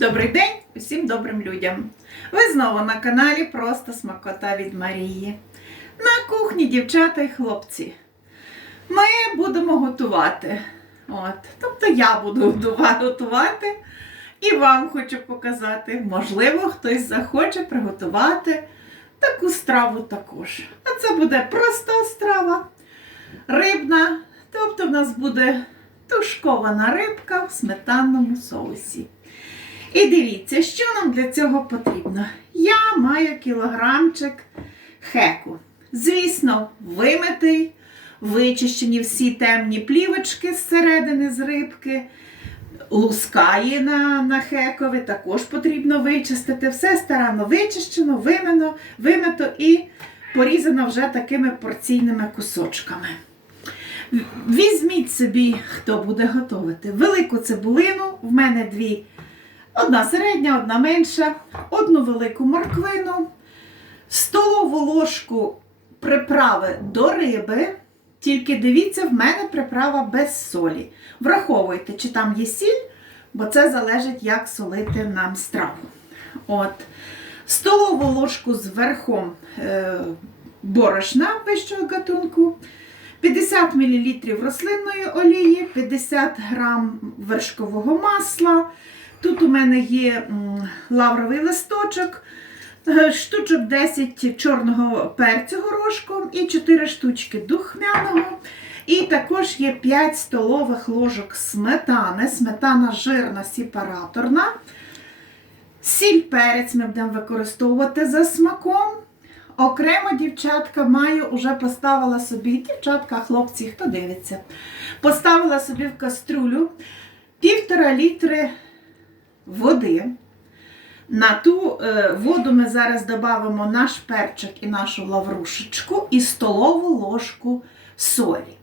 Добрий день усім добрим людям! Ви знову на каналі Просто Смакота від Марії. На кухні, дівчата і хлопці. Ми будемо готувати. От. Тобто я буду готувати і вам хочу показати. Можливо, хтось захоче приготувати таку страву також. А це буде проста страва, рибна. Тобто в нас буде тушкована рибка в сметанному соусі. І дивіться, що нам для цього потрібно. Я маю кілограмчик хеку. Звісно, вимитий, вичищені всі темні плівочки зсередини з рибки. Лускає на, на хекові, також потрібно вичистити. Все старанно вичищено, вимено, вимито і порізано вже такими порційними кусочками. Візьміть собі, хто буде готувати, велику цибулину, в мене дві Одна середня, одна менша, одну велику морквину, столову ложку приправи до риби. Тільки дивіться, в мене приправа без солі. Враховуйте, чи там є сіль, бо це залежить, як солити нам страву. От. Столову ложку з верхом е, борошна вищого гатунку, 50 мл рослинної олії, 50 г вершкового масла. Тут у мене є лавровий листочок, е, штучок 10 чорного перцю горошком і 4 штучки духмяного. І також є 5 столових ложок сметани. Сметана жирна, сепараторна. Сіль перець ми будемо використовувати за смаком. Окремо, дівчатка, маю, уже поставила собі, дівчатка, хлопці, хто дивиться, поставила собі в каструлю півтора літри води. На ту е, воду ми зараз додамо наш перчик і нашу лаврушечку і столову ложку солі.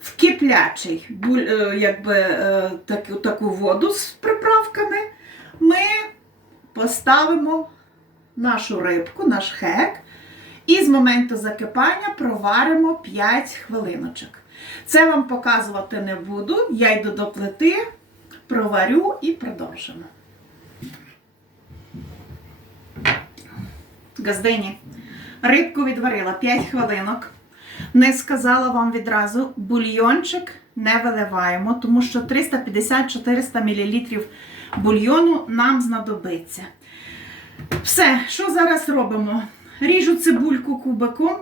В киплячий е, якби, е, таку, таку воду з приправками ми поставимо нашу рибку, наш хек, і з моменту закипання проваримо 5 хвилиночок. Це вам показувати не буду. Я йду до плити, проварю і продовжимо. Газдині, рибку відварила 5 хвилинок. Не сказала вам відразу, бульйончик не виливаємо, тому що 350-400 мл бульйону нам знадобиться. Все, що зараз робимо? Ріжу цибульку кубиком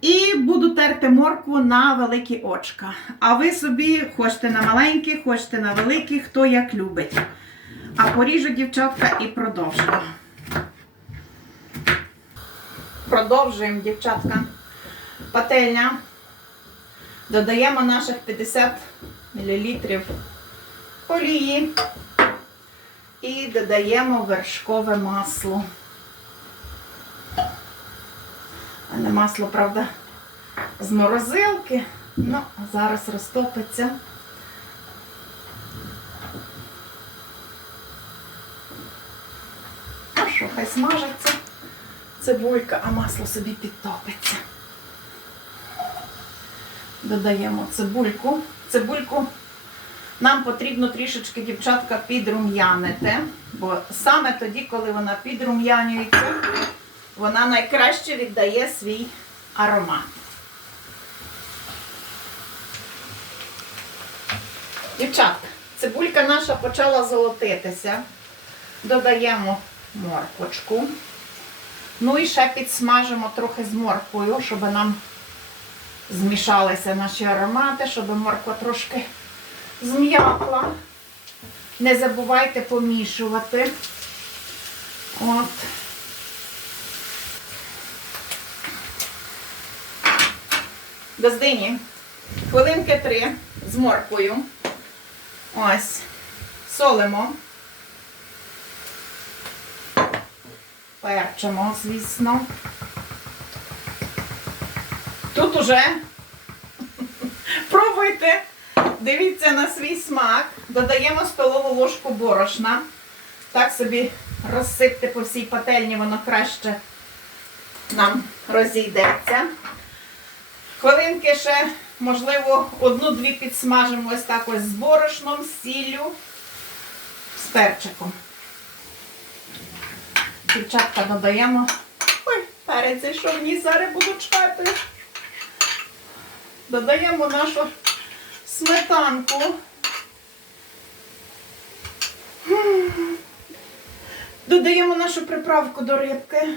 і буду терти моркву на великі очка. А ви собі хочете на маленькі, хочете на великі, хто як любить. А поріжу дівчатка і продовжимо. Продовжуємо, дівчатка. Пательня. Додаємо наших 50 мл олії і додаємо вершкове масло. А не масло, правда, з морозилки. Ну, зараз розтопиться. А що, хай смажиться цибулька, а масло собі підтопиться. Додаємо цибульку. Цибульку нам потрібно трішечки, дівчатка, підрум'янити, бо саме тоді, коли вона підрум'янюється, вона найкраще віддає свій аромат. Дівчатка, цибулька наша почала золотитися. Додаємо морквочку. Ну і ще підсмажимо трохи з морквою, щоб нам змішалися наші аромати, щоб морква трошки зм'якла. Не забувайте помішувати. От. Газдині. Хвилинки три з морквою. Ось. Солимо. Перчимо, звісно. Тут уже пробуйте, дивіться на свій смак. Додаємо столову ложку борошна. Так собі розсипте по всій пательні, воно краще нам розійдеться. Хвилинки ще, можливо, одну-дві підсмажимо ось так ось з борошном, з сіллю, з перчиком. Дівчатка додаємо. Ой, перець зайшов, ні, зараз буду чхати. Додаємо нашу сметанку. Додаємо нашу приправку до рибки.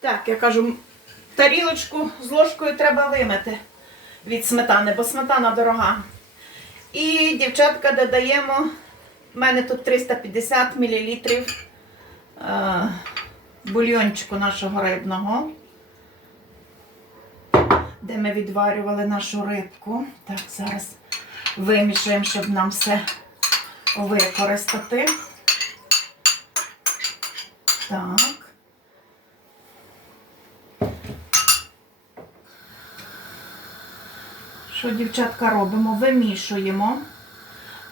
Так, я кажу, тарілочку з ложкою треба вимити від сметани, бо сметана дорога. І, дівчатка, додаємо, в мене тут 350 мл е, бульйончику нашого рибного, де ми відварювали нашу рибку. Так, зараз вимішуємо, щоб нам все використати. Так. Що, дівчатка, робимо? Вимішуємо.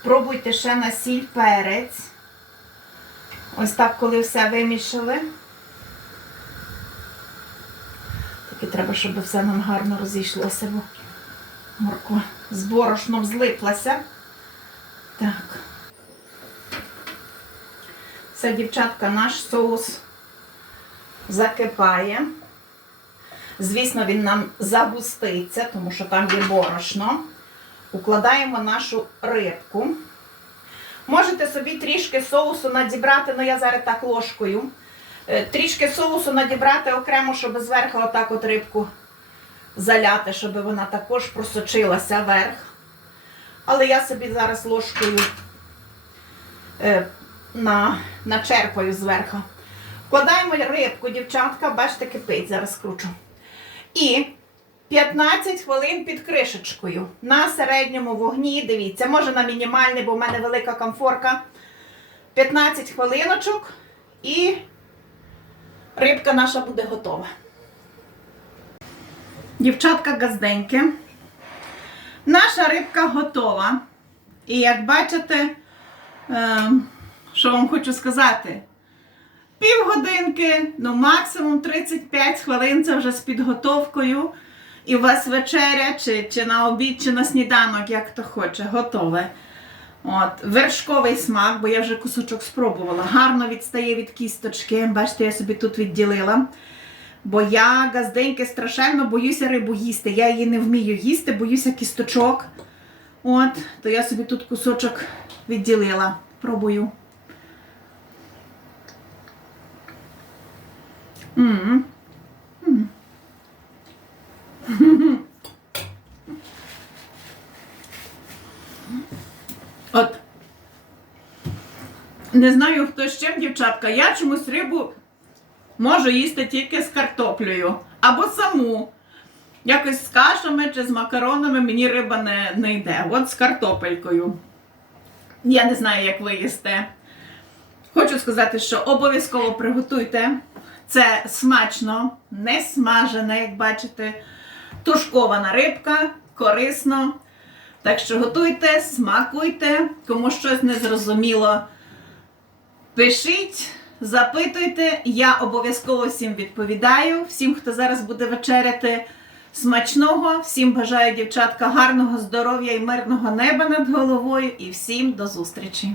Пробуйте ще на сіль перець. Ось так, коли все вимішали. Тільки треба, щоб все нам гарно розійшлося, бо морква з борошном злиплася. Так. Все, дівчатка, наш соус закипає. Звісно, він нам загуститься, тому що там є борошно. Укладаємо нашу рибку. Можете собі трішки соусу надібрати, ну я зараз так ложкою. Е, Трішки соусу надібрати окремо, щоб зверху отак от рибку заляти, щоб вона також просочилася вверх. Але я собі зараз ложкою е, на, начерпаю зверху. Вкладаємо рибку, дівчатка, бачите, кипить, зараз скручу. І 15 хвилин під кришечкою на середньому вогні. Дивіться, може на мінімальний, бо в мене велика комфорка. 15 хвилиночок і рибка наша буде готова. Дівчатка газденьки. Наша рибка готова. І як бачите, е, що вам хочу сказати? Півгодинки, ну максимум 35 хвилин це вже з підготовкою. І у вас вечеря, чи, чи на обід, чи на сніданок, як хто хоче, готове. От, вершковий смак, бо я вже кусочок спробувала. Гарно відстає від кісточки. Бачите, я собі тут відділила. Бо я газденьки страшенно боюся рибу їсти. Я її не вмію їсти, боюся кісточок. От, то я собі тут кусочок відділила. Пробую. М. М. От. Не знаю, хто з чим, дівчатка. Я чомусь рибу можу їсти тільки з картоплею. Або саму. Якось з кашами чи з макаронами мені риба не, не йде. От з картопелькою. Я не знаю, як ви їсте. Хочу сказати, що обов'язково приготуйте. Це смачно, не смажене, як бачите. Тушкована рибка, корисно. Так що готуйте, смакуйте, кому щось не зрозуміло. Пишіть, запитуйте, я обов'язково всім відповідаю. Всім, хто зараз буде вечеряти смачного, всім бажаю, дівчатка, гарного здоров'я і мирного неба над головою. І всім до зустрічі!